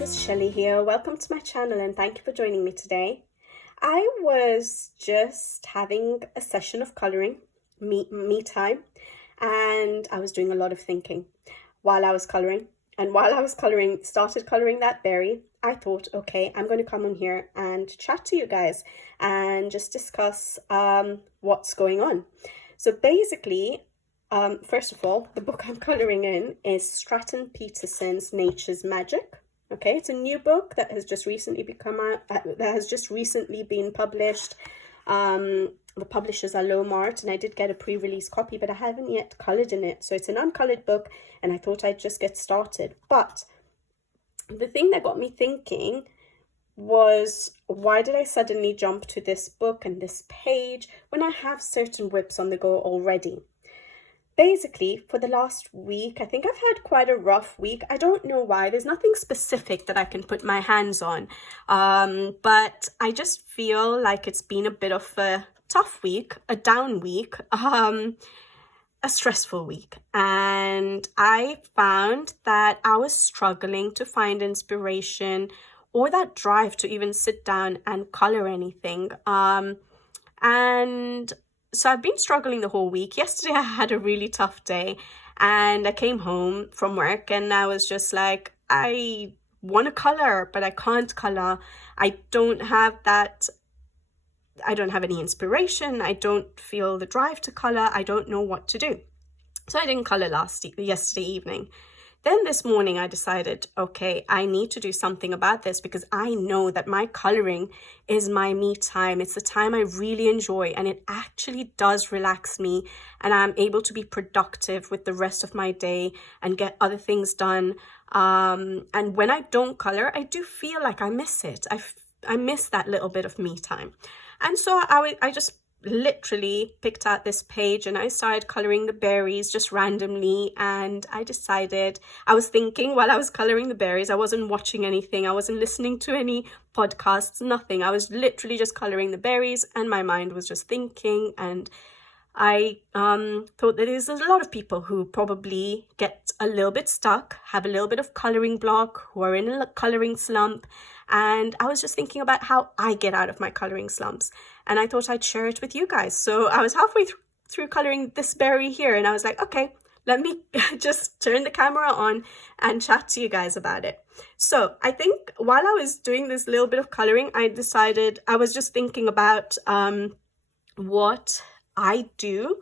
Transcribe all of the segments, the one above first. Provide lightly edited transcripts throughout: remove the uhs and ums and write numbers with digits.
guys, it's Shelly here. Welcome to my channel and thank you for joining me today. I was just having a session of colouring, me time, and I was doing a lot of thinking while I was colouring. And while I was started colouring that berry, I thought, okay, I'm going to come on here and chat to you guys and just discuss what's going on. So basically, first of all, the book I'm colouring in is Stratton Peterson's Nature's Magic. Okay, it's a new book that has just recently been published. The publishers are Lomart, and I did get a pre-release copy, but I haven't yet coloured in it. So it's an uncoloured book, and I thought I'd just get started. But the thing that got me thinking was, why did I suddenly jump to this book and this page when I have certain whips on the go already? Basically, for the last week, I think I've had quite a rough week. I don't know why. There's nothing specific that I can put my hands on. But I just feel like it's been a bit of a tough week, a down week, a stressful week. And I found that I was struggling to find inspiration or that drive to even sit down and color anything. So I've been struggling the whole week. Yesterday I had a really tough day and I came home from work and I was just like, I want to color, but I can't color. I don't have any inspiration. I don't feel the drive to color. I don't know what to do. So I didn't color yesterday evening. Then this morning I decided, okay, I need to do something about this because I know that my coloring is my me time. It's the time I really enjoy and it actually does relax me and I'm able to be productive with the rest of my day and get other things done. And when I don't color, I do feel like I miss it. I miss that little bit of me time. And so I just literally picked out this page and I started coloring the berries just randomly, and I decided, I was thinking while I was coloring the berries, I wasn't watching anything, I wasn't listening to any podcasts, nothing. I was literally just coloring the berries and my mind was just thinking. And I thought that there's a lot of people who probably get a little bit stuck, have a little bit of coloring block, who are in a coloring slump. And I was just thinking about how I get out of my coloring slumps. And I thought I'd share it with you guys. So I was halfway through coloring this berry here and I was like, okay, let me just turn the camera on and chat to you guys about it. So I think while I was doing this little bit of coloring, I was just thinking about what I do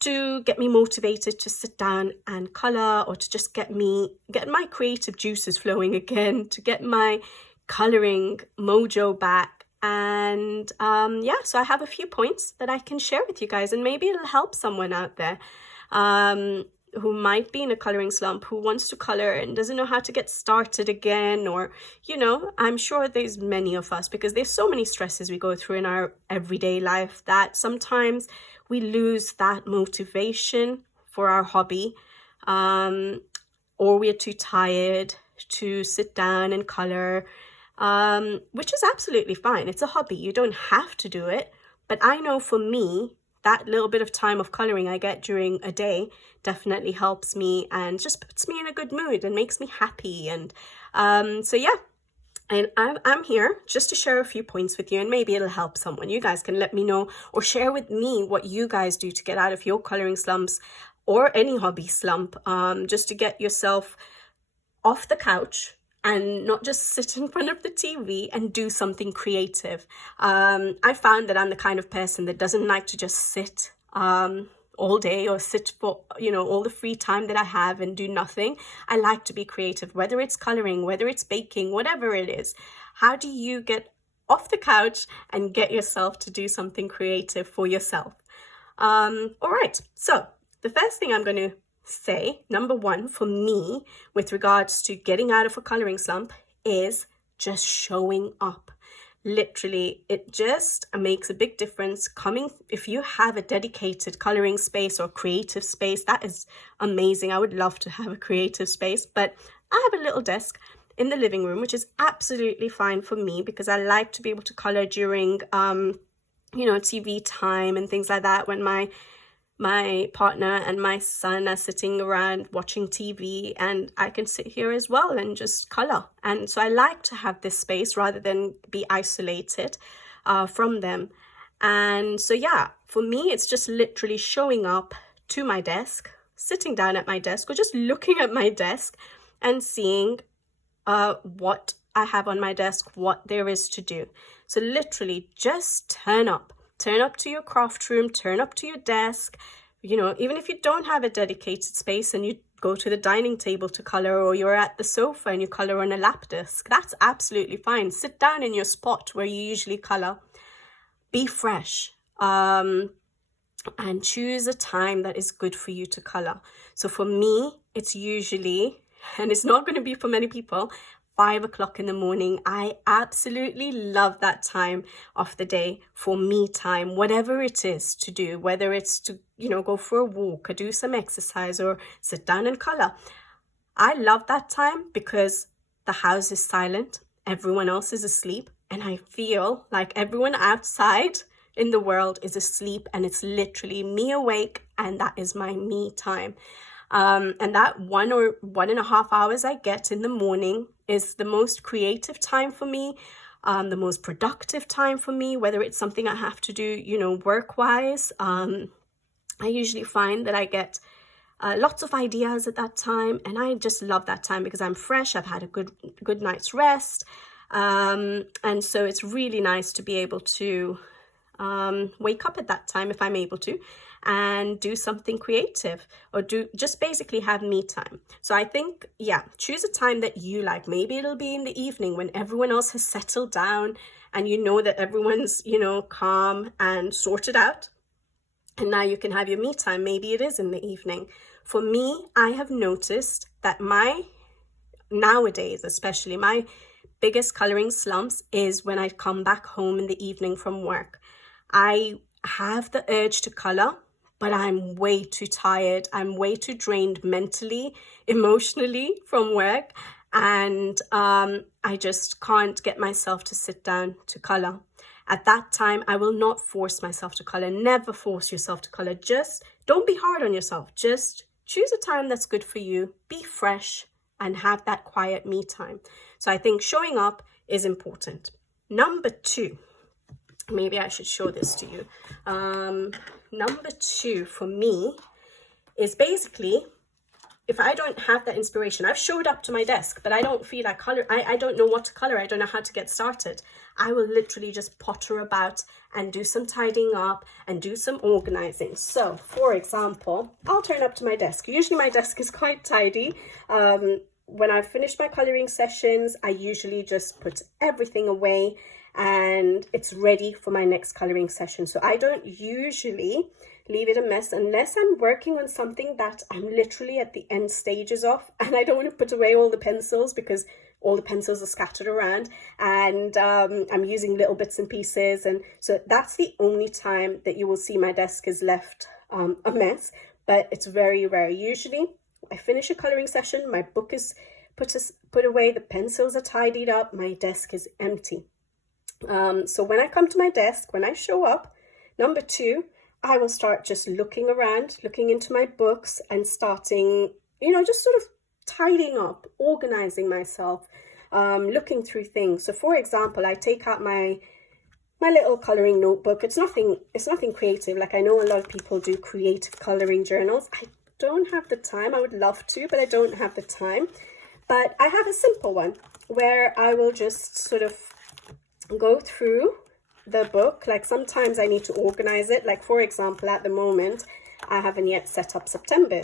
to get me motivated to sit down and color, or to just get my creative juices flowing again, to get my coloring mojo back. And so I have a few points that I can share with you guys, and maybe it'll help someone out there who might be in a coloring slump, who wants to color and doesn't know how to get started again. Or, I'm sure there's many of us, because there's so many stresses we go through in our everyday life that sometimes we lose that motivation for our hobby, or we are too tired to sit down and color, which is absolutely fine. It's a hobby. You don't have to do it. But I know for me, that little bit of time of coloring I get during a day definitely helps me and just puts me in a good mood and makes me happy. And and I'm here just to share a few points with you, and maybe it'll help someone. You guys can let me know or share with me what you guys do to get out of your coloring slumps or any hobby slump, just to get yourself off the couch and not just sit in front of the TV and do something creative. I found that I'm the kind of person that doesn't like to just sit all day or sit for, all the free time that I have and do nothing. I like to be creative, whether it's coloring, whether it's baking, whatever it is. How do you get off the couch and get yourself to do something creative for yourself? All right, so the first thing I'm going to say, number one for me with regards to getting out of a coloring slump, is just showing up. Literally, it just makes a big difference. If you have a dedicated coloring space or creative space, that is amazing. I would love to have a creative space, but I have a little desk in the living room, which is absolutely fine for me because I like to be able to color during TV time and things like that, when my my partner and my son are sitting around watching TV, and I can sit here as well and just color. And so I like to have this space rather than be isolated from them. And so yeah, for me, it's just literally showing up to my desk, sitting down at my desk, or just looking at my desk and seeing what I have on my desk, what there is to do. So literally just turn up to your craft room, turn up to your desk. You know, even if you don't have a dedicated space and you go to the dining table to color, or you're at the sofa and you color on a lap desk, that's absolutely fine. Sit down in your spot where you usually color. Be fresh, and choose a time that is good for you to color. So for me, it's usually, and it's not going to be for many people, 5 o'clock in the morning. I absolutely love that time of the day for me time, whatever it is to do, whether it's to, you know, go for a walk or do some exercise or sit down and color. I love that time because the house is silent, everyone else is asleep, and I feel like everyone outside in the world is asleep, and it's literally me awake, and that is my me time. And that 1 or 1.5 hours I get in the morning is the most creative time for me, the most productive time for me, whether it's something I have to do, you know, work-wise. I usually find that I get lots of ideas at that time, and I just love that time because I'm fresh, I've had a good night's rest. And so it's really nice to be able to wake up at that time if I'm able to, and do something creative, or just basically have me time. So I think, yeah, choose a time that you like. Maybe it'll be in the evening when everyone else has settled down and you know that everyone's, you know, calm and sorted out, and now you can have your me time. Maybe it is in the evening. For me, I have noticed that nowadays especially, my biggest coloring slumps is when I come back home in the evening from work. I have the urge to color, but I'm way too tired. I'm way too drained mentally, emotionally from work. And I just can't get myself to sit down to color. At that time, I will not force myself to color. Never force yourself to color. Just don't be hard on yourself. Just choose a time that's good for you. Be fresh and have that quiet me time. So I think showing up is important. Number 2. Maybe I should show this to you. Number 2 for me is basically, if I don't have that inspiration, I've showed up to my desk, but I don't feel like color. I don't know what to color. I don't know how to get started. I will literally just potter about and do some tidying up and do some organizing. So for example, I'll turn up to my desk. Usually my desk is quite tidy. When I've finished my coloring sessions, I usually just put everything away and it's ready for my next coloring session. So I don't usually leave it a mess unless I'm working on something that I'm literally at the end stages of, and I don't want to put away all the pencils because all the pencils are scattered around, and I'm using little bits and pieces, and so that's the only time that you will see my desk is left a mess. But it's very rare. Usually I finish a coloring session, my book is put away, the pencils are tidied up, my desk is empty. So when I come to my desk, when I show up, number 2, I will start just looking around, looking into my books and starting, you know, just sort of tidying up, organizing myself, looking through things. So for example, I take out my little coloring notebook. It's nothing creative. Like, I know a lot of people do creative coloring journals. I don't have the time. I would love to, but I don't have the time. But I have a simple one where I will just sort of go through the book. Like, sometimes I need to organize it. Like, for example, at the moment, I haven't yet set up September.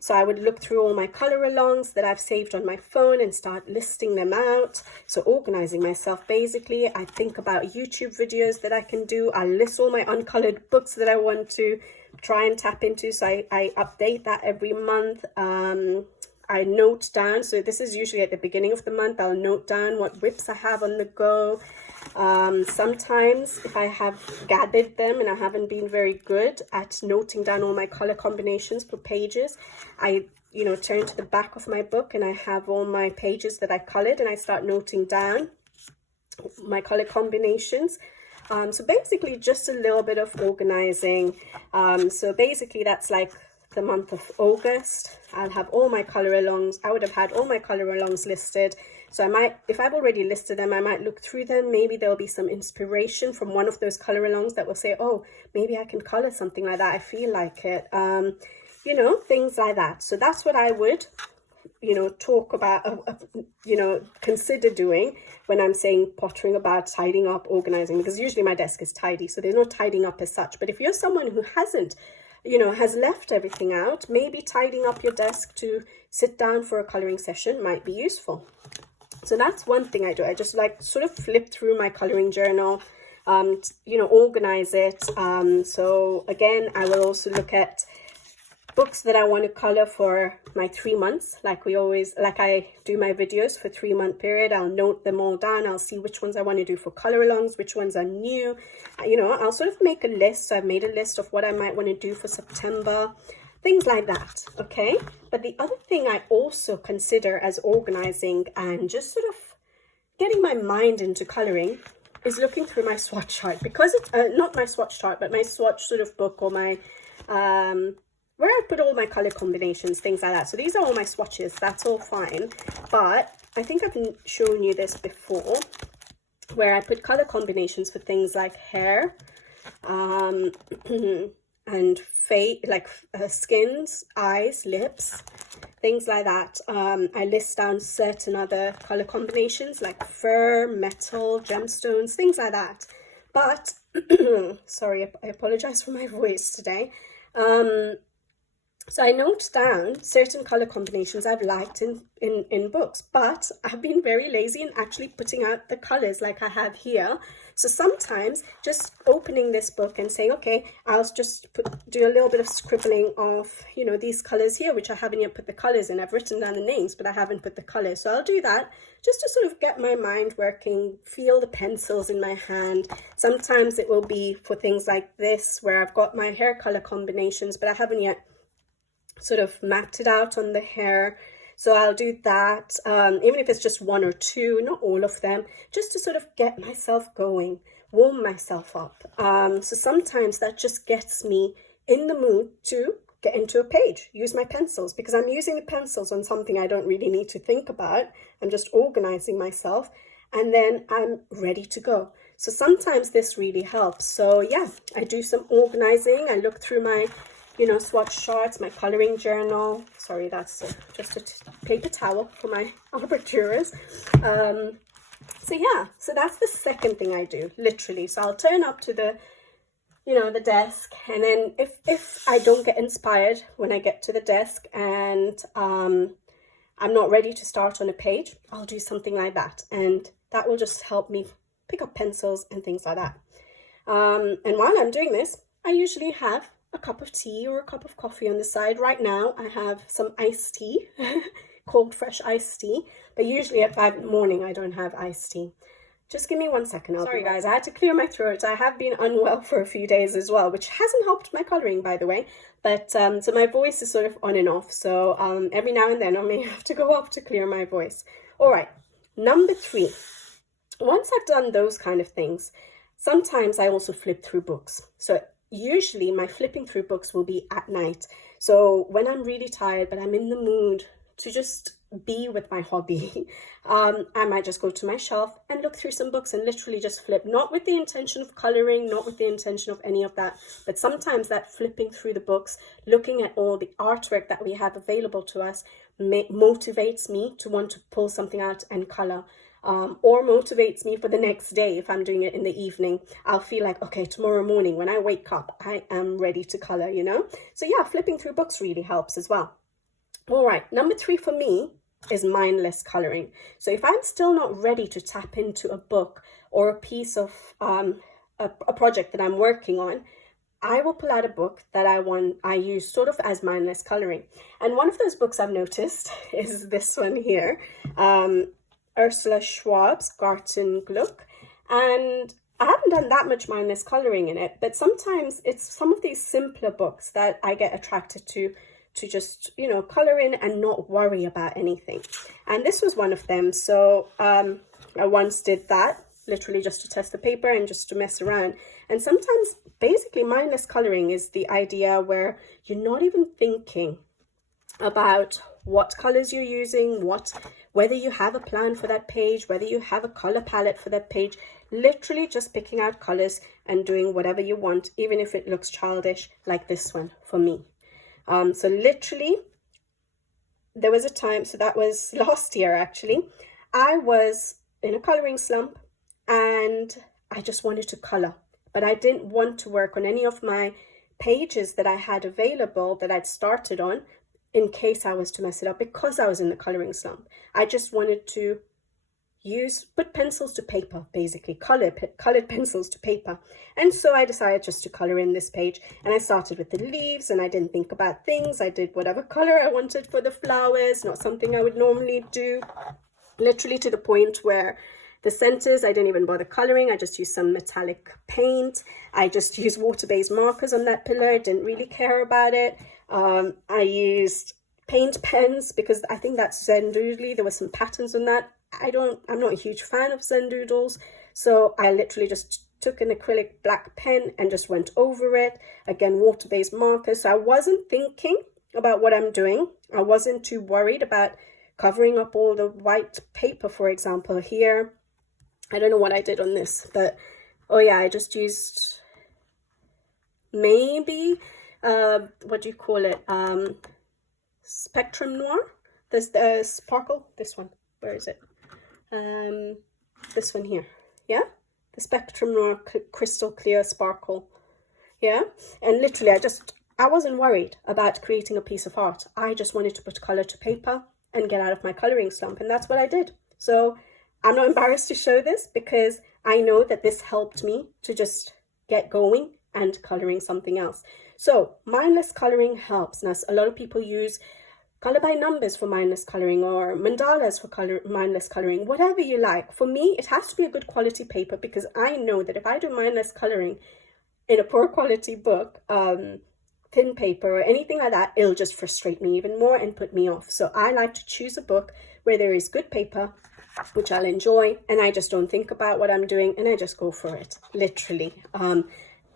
So I would look through all my color alongs that I've saved on my phone and start listing them out. So organizing myself, basically. I think about YouTube videos that I can do. I list all my uncolored books that I want to try and tap into. So I update that every month. I note down. So this is usually at the beginning of the month. I'll note down what whips I have on the go. Sometimes if I have gathered them and I haven't been very good at noting down all my color combinations for pages, I turn to the back of my book and I have all my pages that I colored and I start noting down my color combinations. So basically just a little bit of organizing. So basically that's like the month of August. I'll have all my color alongs. I would have had all my color alongs listed. So I might, if I've already listed them, I might look through them. Maybe there'll be some inspiration from one of those color alongs that will say, oh, maybe I can color something like that. I feel like it. You know, things like that. So that's what I would, you know, talk about, you know, consider doing when I'm saying pottering about, tidying up, organizing, because usually my desk is tidy. So there's no tidying up as such. But if you're someone who hasn't, you know, has left everything out, maybe tidying up your desk to sit down for a coloring session might be useful. So that's one thing I do. I just like sort of flip through my coloring journal, you know, organize it. So again, I will also look at books that I want to color for my 3 months, like I do my videos for 3-month period. I'll note them all down. I'll see which ones I want to do for color alongs, which ones are new. You know, I'll sort of make a list. So I've made a list of what I might want to do for September, things like that. Okay. But the other thing I also consider as organizing and just sort of getting my mind into coloring is looking through my swatch chart, because it's not my swatch chart, but my swatch sort of book, or my where I put all my color combinations, things like that. So these are all my swatches. That's all fine. But I think I've shown you this before, where I put color combinations for things like hair, and face, like skins, eyes, lips, things like that. I list down certain other color combinations like fur, metal, gemstones, things like that. But sorry, I apologize for my voice today. So I note down certain color combinations I've liked in books, but I've been very lazy in actually putting out the colors like I have here. So sometimes just opening this book and saying, okay, I'll just do a little bit of scribbling of, you know, these colors here, which I haven't yet put the colors in. I've written down the names, but I haven't put the colors. So I'll do that just to sort of get my mind working, feel the pencils in my hand. Sometimes it will be for things like this, where I've got my hair color combinations, but I haven't yet sort of mapped it out on the hair. So I'll do that, even if it's just 1 or 2, not all of them, just to sort of get myself going, warm myself up. So sometimes that just gets me in the mood to get into a page, use my pencils, because I'm using the pencils on something I don't really need to think about. I'm just organizing myself, and then I'm ready to go. So sometimes this really helps. So yeah, I do some organizing. I look through my, you know, swatch charts, my coloring journal. Sorry, that's just a paper towel for my apertures. So yeah, so that's the second thing I do, literally. So I'll turn up to the, you know, the desk, and then if I don't get inspired when I get to the desk and I'm not ready to start on a page, I'll do something like that, and that will just help me pick up pencils and things like that. And while I'm doing this, I usually have a cup of tea or a cup of coffee on the side. Right now I have some iced tea, cold fresh iced tea, but usually at 5 in the morning I don't have iced tea. Just give me 1 second. Sorry guys, I had to clear my throat. I have been unwell for a few days as well, which hasn't helped my coloring, by the way. But so my voice is sort of on and off, so every now and then I may have to go off to clear my voice. All right, number 3. Once I've done those kind of things, sometimes I also flip through books. So usually my flipping through books will be at night. So when I'm really tired, but I'm in the mood to just be with my hobby, I might just go to my shelf and look through some books and literally just flip, not with the intention of coloring, not with the intention of any of that, but sometimes that flipping through the books, looking at all the artwork that we have available to us, motivates me to want to pull something out and color. Or motivates me for the next day. If I'm doing it in the evening, I'll feel like, okay, tomorrow morning when I wake up, I am ready to color, you know? So yeah, flipping through books really helps as well. All right, number 3 for me is mindless coloring. So if I'm still not ready to tap into a book or a piece of a project that I'm working on, I will pull out a book that I use sort of as mindless coloring. And one of those books I've noticed is this one here. Ursula Schwab's Garten Gluck, and I haven't done that much mindless coloring in it, but sometimes it's some of these simpler books that I get attracted to just, you know, color in and not worry about anything. And this was one of them. So I once did that, literally just to test the paper and just to mess around. And sometimes basically mindless coloring is the idea where you're not even thinking about what colors you're using, whether you have a plan for that page, whether you have a color palette for that page. Literally just picking out colors and doing whatever you want, even if it looks childish, like this one for me. So literally, there was a time, so that was last year actually, I was in a coloring slump and I just wanted to color, but I didn't want to work on any of my pages that I had available that I'd started on in case I was to mess it up, because I was in the coloring slump. I just wanted to put pencils to paper, basically colored pencils to paper. And so I decided just to color in this page, and I started with the leaves, and I didn't think about things. I did whatever color I wanted for the flowers, not something I would normally do, literally to the point where the centers I didn't even bother coloring. I just used some metallic paint. I just used water-based markers on that pillar, didn't really care about it. I used paint pens because I think that's Zen Doodly. There were some patterns on that. I'm not a huge fan of Zen doodles, so I literally just took an acrylic black pen and just went over it. Again, water-based markers. So I wasn't thinking about what I'm doing. I wasn't too worried about covering up all the white paper, for example. Here, I don't know what I did on this, but oh yeah, I just used maybe what do you call it, Spectrum Noir. There's the sparkle, this one, where is it? This one here, yeah, the Spectrum Noir crystal clear sparkle, yeah. And literally I wasn't worried about creating a piece of art. I just wanted to put color to paper and get out of my coloring slump, and that's what I did. So I'm not embarrassed to show this because I know that this helped me to just get going and coloring something else. So mindless coloring helps. Now, a lot of people use color by numbers for mindless coloring, or mandalas for mindless coloring, whatever you like. For me, it has to be a good quality paper, because I know that if I do mindless coloring in a poor quality book, thin paper or anything like that, it'll just frustrate me even more and put me off. So I like to choose a book where there is good paper, which I'll enjoy, and I just don't think about what I'm doing, and I just go for it, literally.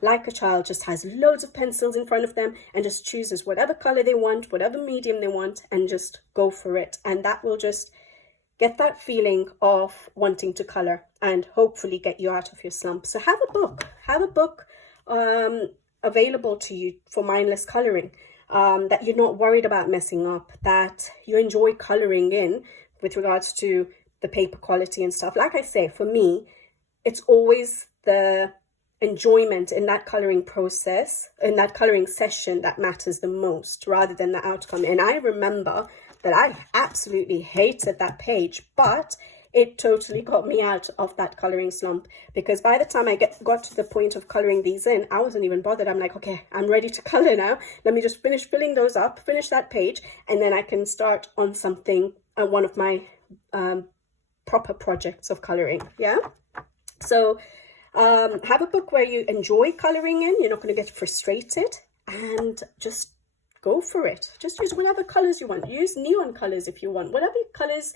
Like a child, just has loads of pencils in front of them and just chooses whatever color they want, whatever medium they want, and just go for it. And that will just get that feeling of wanting to color and hopefully get you out of your slump. So have a book available to you for mindless coloring, that you're not worried about messing up, that you enjoy coloring in with regards to the paper quality and stuff. Like I say, for me, it's always the enjoyment in that coloring process, in that coloring session, that matters the most, rather than the outcome. And I remember that I absolutely hated that page, but it totally got me out of that coloring slump, because by the time I got to the point of coloring these in, I wasn't even bothered. I'm like, okay, I'm ready to color now. Let me just finish filling those up, finish that page, and then I can start on something, one of my proper projects of coloring. Yeah. So have a book where you enjoy coloring in. You're not going to get frustrated, and just go for it. Just use whatever colors you want. Use neon colors if you want, whatever colors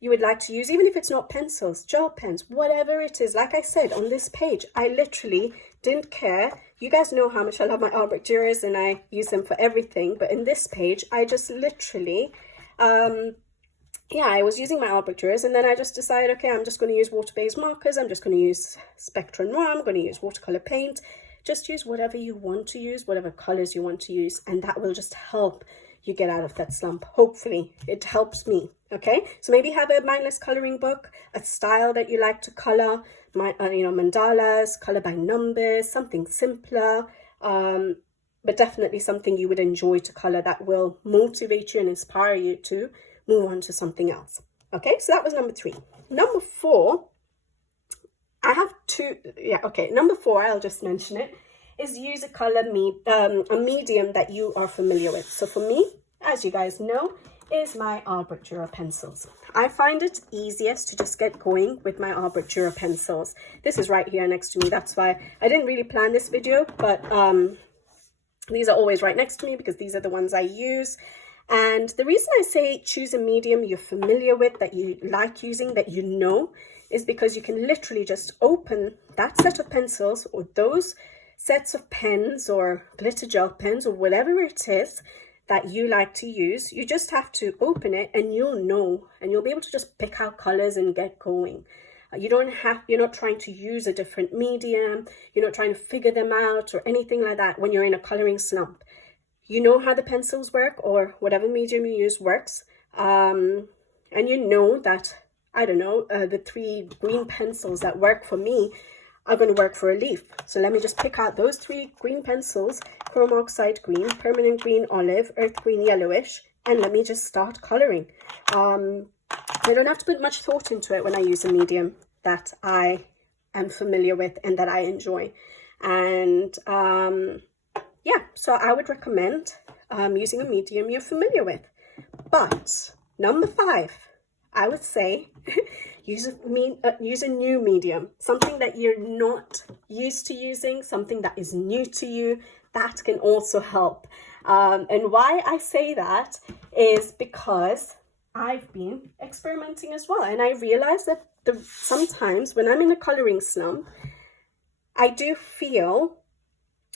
you would like to use, even if it's not pencils, gel pens, whatever it is. Like I said, on this page, I literally didn't care. You guys know how much I love my Albrecht Dürers and I use them for everything. But in this page, I just literally, I was using my Albrecht Dürers, and then I just decided, okay, I'm just going to use water-based markers. I'm just going to use Spectrum Noir. I'm going to use watercolor paint. Just use whatever you want to use, whatever colors you want to use, and that will just help you get out of that slump. Hopefully, it helps me. Okay, so maybe have a mindless coloring book, a style that you like to color, mandalas, color by numbers, something simpler, but definitely something you would enjoy to color that will motivate you and inspire you to move on to something else. Okay, so that was number 3. Number 4, I have 2. Yeah, okay. Number 4, I'll just mention it, is use a color a medium that you are familiar with. So for me, as you guys know, is my Albrecht Dürer pencils. I find it easiest to just get going with my Albrecht Dürer pencils. This is right here next to me. That's why I didn't really plan this video, but these are always right next to me because these are the ones I use. And the reason I say choose a medium you're familiar with, that you like using, that you know, is because you can literally just open that set of pencils or those sets of pens or glitter gel pens or whatever it is that you like to use. You just have to open it and you'll know, and you'll be able to just pick out colors and get going. You're not trying to use a different medium. You're not trying to figure them out or anything like that when you're in a coloring slump. You know how the pencils work, or whatever medium you use works. And you know that, I don't know, the 3 green pencils that work for me are going to work for a leaf. So let me just pick out those 3 green pencils: chrome oxide green, permanent green olive, earth green yellowish, and let me just start coloring. I don't have to put much thought into it when I use a medium that I am familiar with and that I enjoy. And yeah, so I would recommend using a medium you're familiar with. But number 5, I would say use a new medium, something that you're not used to using, something that is new to you. That can also help. And why I say that is because I've been experimenting as well, and I realized that sometimes when I'm in a coloring slump, I do feel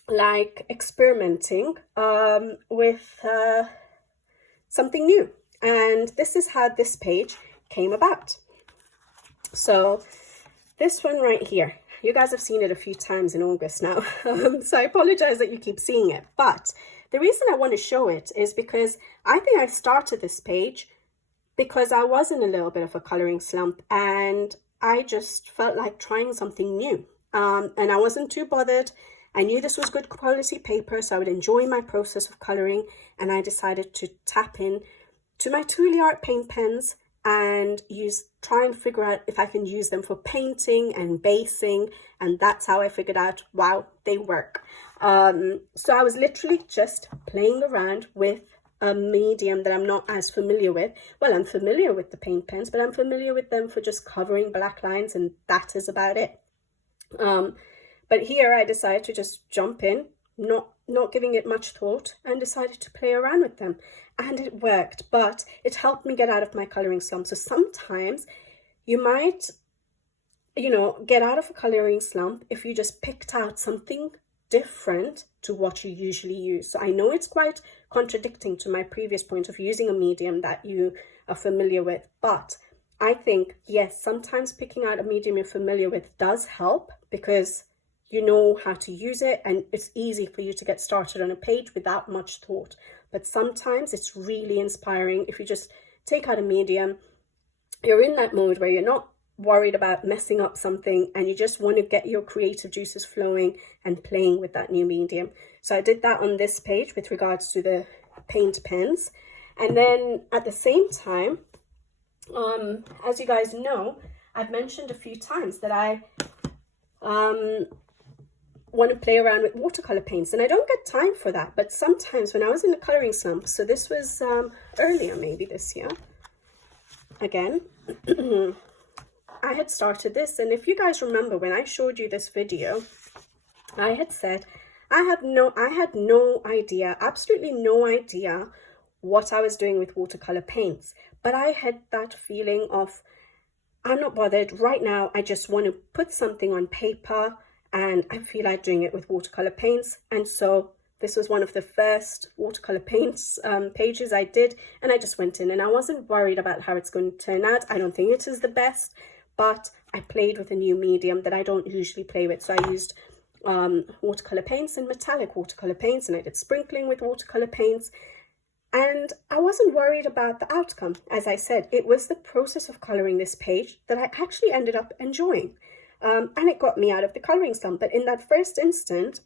like experimenting with something new. And this is how this page came about. So this one right here, you guys have seen it a few times in August now. So I apologize that you keep seeing it. But the reason I want to show it is because I think I started this page because I was in a little bit of a coloring slump and I just felt like trying something new. And I wasn't too bothered. I knew this was good quality paper, so I would enjoy my process of coloring. And I decided to tap in to my Truly Art paint pens and try and figure out if I can use them for painting and basing. And that's how I figured out, wow, they work. So I was literally just playing around with a medium that I'm not as familiar with. Well, I'm familiar with the paint pens, but I'm familiar with them for just covering black lines, and that is about it. But here I decided to just jump in, not giving it much thought, and decided to play around with them. And it worked, but it helped me get out of my coloring slump. So sometimes you might, get out of a coloring slump if you just picked out something different to what you usually use. So I know it's quite contradicting to my previous point of using a medium that you are familiar with, but I think, yes, sometimes picking out a medium you're familiar with does help because you know how to use it and it's easy for you to get started on a page without much thought. But sometimes it's really inspiring if you just take out a medium, you're in that mode where you're not worried about messing up something and you just want to get your creative juices flowing and playing with that new medium. So I did that on this page with regards to the paint pens. And then at the same time, as you guys know, I've mentioned a few times that I want to play around with watercolor paints, and I don't get time for that. But sometimes when I was in a coloring slump, so this was earlier maybe this year, again, I had started this. And if you guys remember when I showed you this video, I had said I had no idea, absolutely no idea what I was doing with watercolor paints. But I had that feeling of, I'm not bothered right now. I just want to put something on paper and I feel like doing it with watercolor paints. And so this was one of the first watercolor paints pages I did, and I just went in and I wasn't worried about how it's going to turn out. I don't think it is the best, but I played with a new medium that I don't usually play with. So I used watercolor paints and metallic watercolor paints, and I did sprinkling with watercolor paints. And I wasn't worried about the outcome. As I said, it was the process of coloring this page that I actually ended up enjoying. And it got me out of the coloring slump. But in that first instant,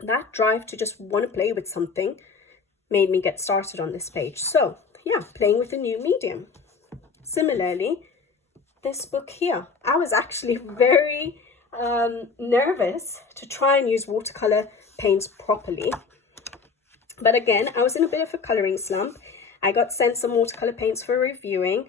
that drive to just want to play with something made me get started on this page. So yeah, playing with a new medium. Similarly, this book here, I was actually very nervous to try and use watercolor paints properly. But again, I was in a bit of a coloring slump. I got sent some watercolor paints for reviewing.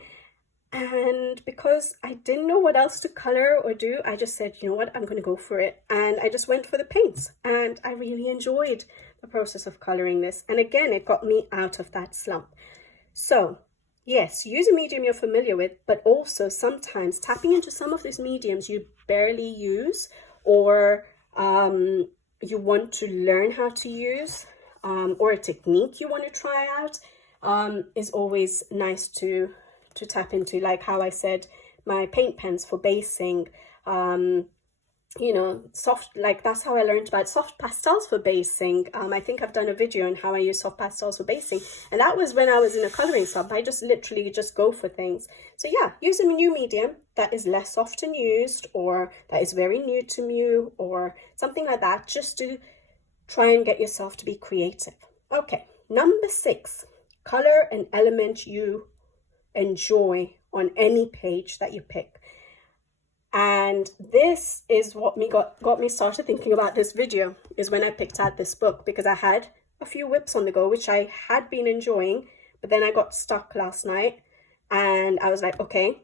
And because I didn't know what else to color or do, I just said, you know what, I'm going to go for it. And I just went for the paints. And I really enjoyed the process of coloring this. And again, it got me out of that slump. So yes, use a medium you're familiar with, but also sometimes tapping into some of these mediums you barely use, or you want to learn how to use, or a technique you want to try out, is always nice to tap into. Like how I said, my paint pens for basing, you know, soft, like that's how I learned about soft pastels for basing. I think I've done a video on how I use soft pastels for basing, and that was when I was in a coloring slump. I just literally just go for things. So yeah, use a new medium that is less often used, or that is very new to you, or something like that, just to try and get yourself to be creative. Okay, number 6, color an element you enjoy on any page that you pick. And this is what got me started thinking about this video, is when I picked out this book, because I had a few whips on the go, which I had been enjoying, but then I got stuck last night and I was like, okay,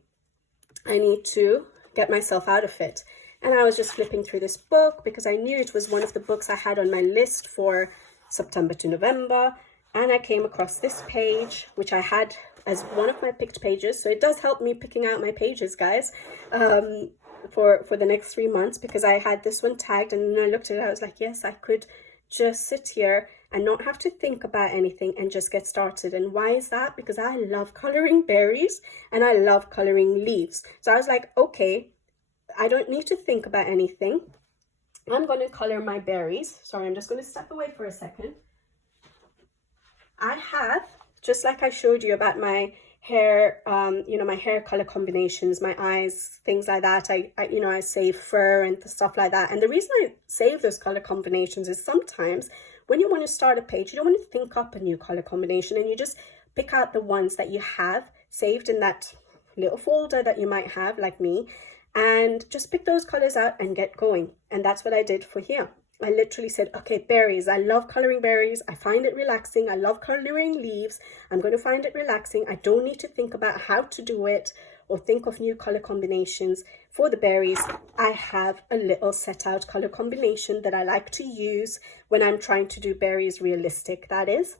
I need to get myself out of it. And I was just flipping through this book because I knew it was one of the books I had on my list for September to November. And I came across this page, which I had as one of my picked pages. So it does help me picking out my pages, guys, for the next 3 months, because I had this one tagged, and then I looked at it, I was like, yes, I could just sit here and not have to think about anything and just get started. And why is that? Because I love coloring berries and I love coloring leaves. So I was like, okay, I don't need to think about anything. I'm going to color my berries. Sorry, I'm just going to step away for a second. I have, just like I showed you about my hair, you know, my hair color combinations, my eyes, things like that. I save fur and stuff like that. And the reason I save those color combinations is sometimes when you want to start a page, you don't want to think up a new color combination, and you just pick out the ones that you have saved in that little folder that you might have, like me, and just pick those colors out and get going. And that's what I did for here. I literally said, okay, berries. I love coloring berries. I find it relaxing. I love coloring leaves. I'm going to find it relaxing. I don't need to think about how to do it or think of new color combinations. For the berries, I have a little set out color combination that I like to use when I'm trying to do berries realistic, that is.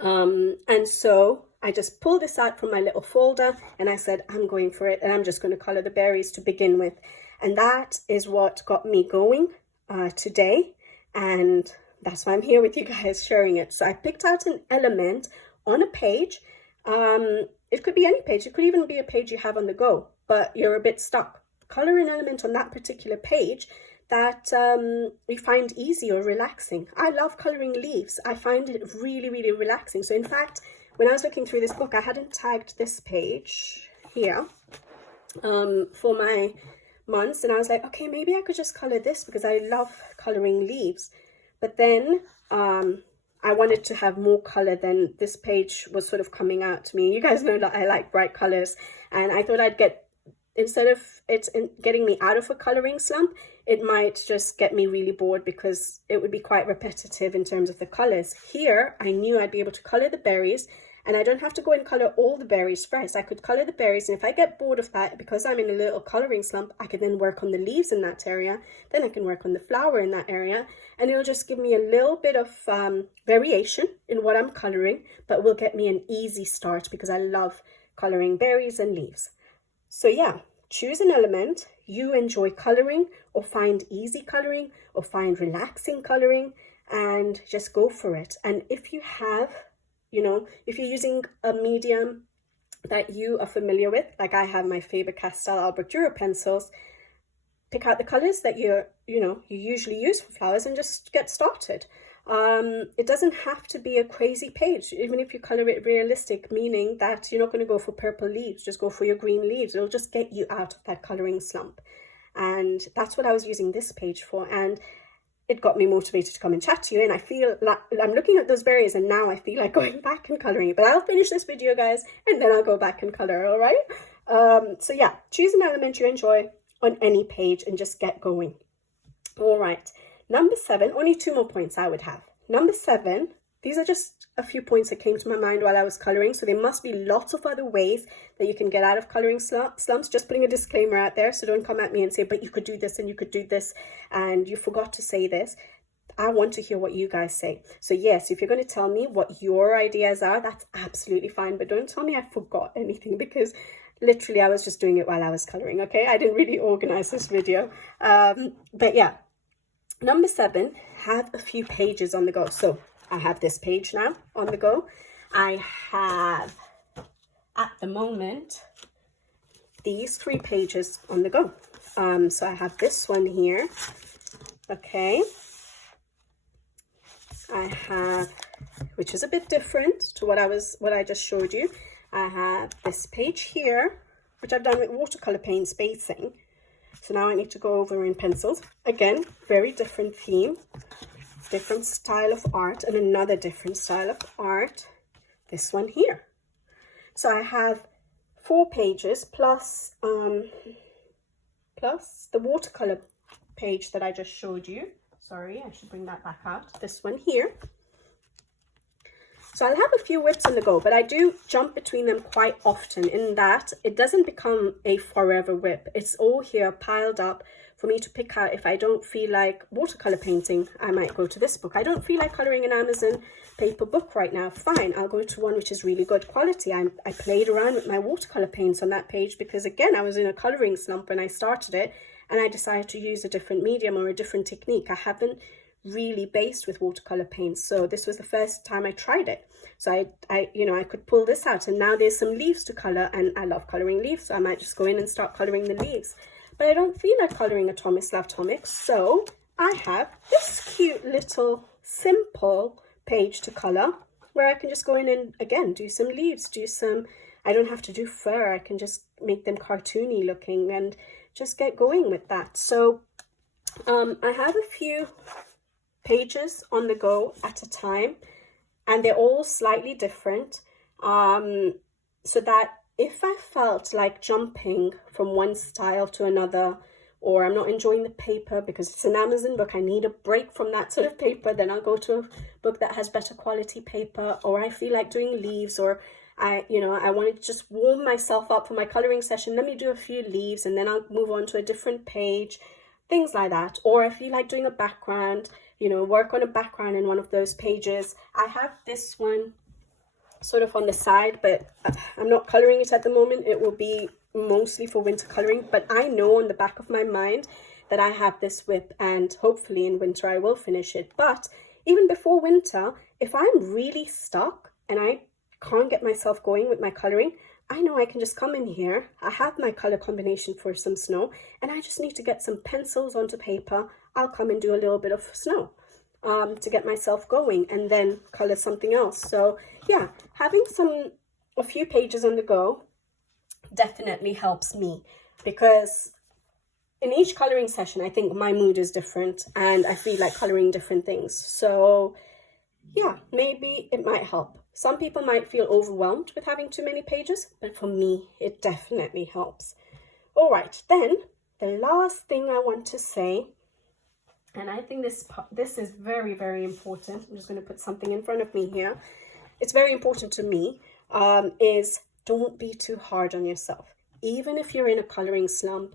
And so I just pulled this out from my little folder and I said, I'm going for it, and I'm just going to color the berries to begin with. And that is what got me going today, and that's why I'm here with you guys sharing it. So I picked out an element on a page. It could be any page. It could even be a page you have on the go, but you're a bit stuck. Color an element on that particular page that we find easy or relaxing. I love coloring leaves. I find it really, really relaxing. So in fact, when I was looking through this book, I hadn't tagged this page here for my months, and I was like, okay, maybe I could just color this because I love coloring leaves. But then I wanted to have more color than this page was sort of coming out to me. You guys know that I like bright colors, and I thought I'd get, instead of it getting me out of a coloring slump, it might just get me really bored because it would be quite repetitive in terms of the colors. Here, I knew I'd be able to color the berries, and I don't have to go and color all the berries first. I could color the berries, and if I get bored of that, because I'm in a little coloring slump, I could then work on the leaves in that area. Then I can work on the flower in that area, and it'll just give me a little bit of variation in what I'm coloring, but will get me an easy start because I love coloring berries and leaves. So yeah, choose an element you enjoy coloring, or find easy coloring, or find relaxing coloring, and just go for it. And if you have, you know, if you're using a medium that you are familiar with, like I have my Faber-Castell Albert Dürer pencils, pick out the colors that you usually use for flowers and just get started. It doesn't have to be a crazy page, even if you color it realistic, meaning that you're not going to go for purple leaves, just go for your green leaves. It'll just get you out of that coloring slump. And that's what I was using this page for, and it got me motivated to come and chat to you. And I feel like I'm looking at those berries, and now I feel like going back and coloring it. But I'll finish this video, guys, and then I'll go back and color. All right. So yeah, choose an element you enjoy on any page and just get going. All right. Number 7, only 2 more points I would have. Number 7, these are just a few points that came to my mind while I was coloring. So there must be lots of other ways that you can get out of coloring slumps. Just putting a disclaimer out there. So don't come at me and say, but you could do this and you could do this and you forgot to say this. I want to hear what you guys say. So yes, if you're going to tell me what your ideas are, that's absolutely fine. But don't tell me I forgot anything, because literally I was just doing it while I was coloring, okay? I didn't really organize this video. But yeah, number 7, have a few pages on the go. So I have this page now on the go. I have, at the moment, these 3 pages on the go. So I have this one here, okay. I have, which is a bit different to what I just showed you. I have this page here, which I've done with watercolor paint spacing. So now I need to go over in pencils. Again, very different theme, different style of art, and another different style of art, this one here. So I have 4 pages plus the watercolor page that I just showed you. Sorry, I should bring that back out. This one here. So I'll have a few whips on the go, but I do jump between them quite often, in that it doesn't become a forever whip. It's all here piled up for me to pick out. If I don't feel like watercolor painting, I might go to this book. I don't feel like coloring an Amazon paper book right now. Fine, I'll go to one which is really good quality. I played around with my watercolor paints on that page because, again, I was in a coloring slump when I started it, and I decided to use a different medium or a different technique. I haven't really based with watercolor paints, so this was the first time I tried it. So I could pull this out, and now there's some leaves to color, and I love coloring leaves, so I might just go in and start coloring the leaves. But I don't feel like coloring Atomics Love Tomics, so I have this cute little simple page to color where I can just go in and, again, do some leaves, I don't have to do fur, I can just make them cartoony looking and just get going with that. So I have a few pages on the go at a time, and they're all slightly different, so that if I felt like jumping from one style to another, or I'm not enjoying the paper because it's an Amazon book, I need a break from that sort of paper, then I'll go to a book that has better quality paper. Or I feel like doing leaves, or I want to just warm myself up for my coloring session, let me do a few leaves and then I'll move on to a different page, things like that. Or I feel like doing a background, work on a background in one of those pages. I have this one sort of on the side, but I'm not coloring it at the moment. It will be mostly for winter coloring, but I know on the back of my mind that I have this whip, and hopefully in winter I will finish it. But even before winter, if I'm really stuck and I can't get myself going with my coloring, I know I can just come in here. I have my color combination for some snow, and I just need to get some pencils onto paper. I'll come and do a little bit of snow to get myself going, and then color something else. So yeah, having a few pages on the go definitely helps me, because in each coloring session, I think my mood is different and I feel like coloring different things. So yeah, maybe it might help. Some people might feel overwhelmed with having too many pages, but for me, it definitely helps. All right, then the last thing I want to say, and I think this is very, very important. I'm just going to put something in front of me here. It's very important to me, is don't be too hard on yourself. Even if you're in a coloring slump,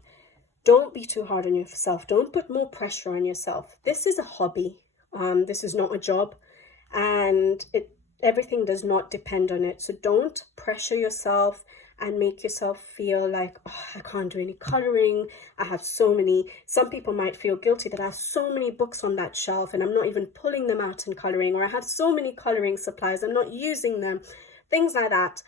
don't be too hard on yourself. Don't put more pressure on yourself. This is a hobby. This is not a job, and everything does not depend on it. So don't pressure yourself and make yourself feel like, oh, I can't do any coloring. I have so many. Some people might feel guilty that I have so many books on that shelf and I'm not even pulling them out and coloring, or I have so many coloring supplies, I'm not using them, things like that.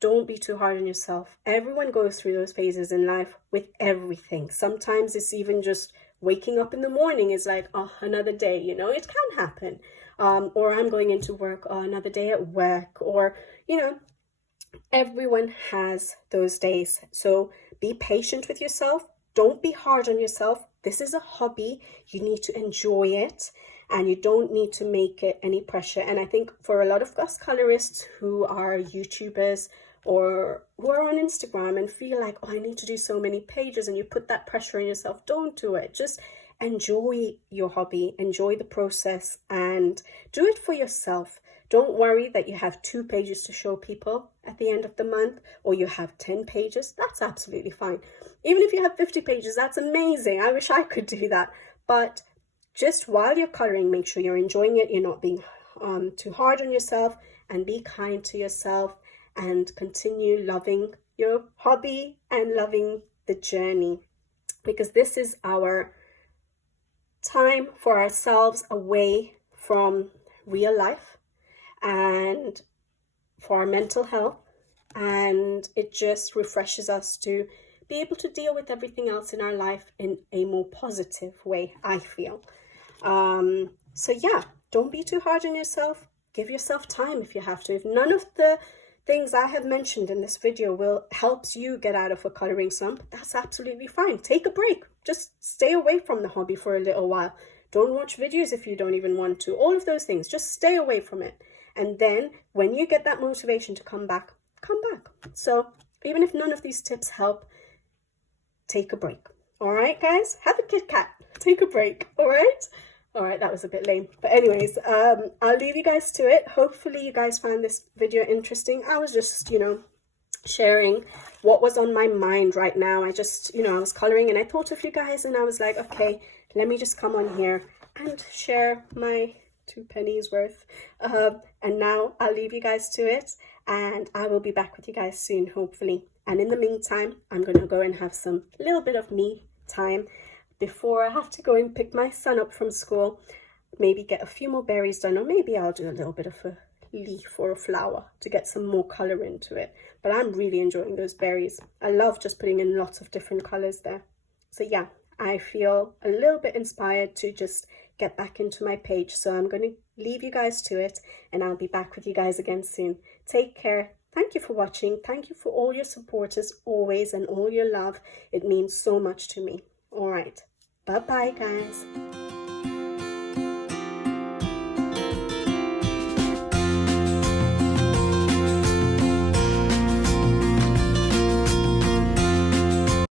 Don't be too hard on yourself. Everyone goes through those phases in life with everything. Sometimes it's even just waking up in the morning is like, oh, another day, it can happen. Or I'm going into work, oh, another day at work, or, everyone has those days. So be patient with yourself. Don't be hard on yourself. This is a hobby. You need to enjoy it, and you don't need to make it any pressure. And I think for a lot of us colorists who are YouTubers or who are on Instagram and feel like, oh, I need to do so many pages, and you put that pressure on yourself, don't do it. Just enjoy your hobby, enjoy the process, and do it for yourself. Don't worry that you have 2 pages to show people at the end of the month, or you have 10 pages. That's absolutely fine. Even if you have 50 pages, that's amazing. I wish I could do that. But just while you're coloring, make sure you're enjoying it. You're not being too hard on yourself, and be kind to yourself, and continue loving your hobby and loving the journey, because this is our time for ourselves away from real life and for our mental health, and it just refreshes us to be able to deal with everything else in our life in a more positive way, I feel. So yeah, don't be too hard on yourself. Give yourself time if you have to. If none of the things I have mentioned in this video will helps you get out of a coloring slump, that's absolutely fine. Take a break. Just stay away from the hobby for a little while. Don't watch videos if you don't even want to. All of those things, just stay away from it. And then when you get that motivation to come back, come back. So even if none of these tips help, take a break. All right, guys, have a Kit Kat. Take a break. All right, that was a bit lame, but anyways, I'll leave you guys to it. Hopefully you guys found this video interesting. I was just, sharing what was on my mind right now. I just, I was coloring and I thought of you guys, and I was like, okay, let me just come on here and share my 2 pennies worth. And now I'll leave you guys to it, and I will be back with you guys soon, hopefully. And in the meantime, I'm going to go and have some little bit of me time before I have to go and pick my son up from school. Maybe get a few more berries done, or maybe I'll do a little bit of a leaf or a flower to get some more color into it. But I'm really enjoying those berries. I love just putting in lots of different colors there. So yeah, I feel a little bit inspired to just get back into my page. So I'm going to leave you guys to it, and I'll be back with you guys again soon. Take care. Thank you for watching. Thank you for all your support as always, and all your love. It means so much to me. All right. Bye-bye, guys.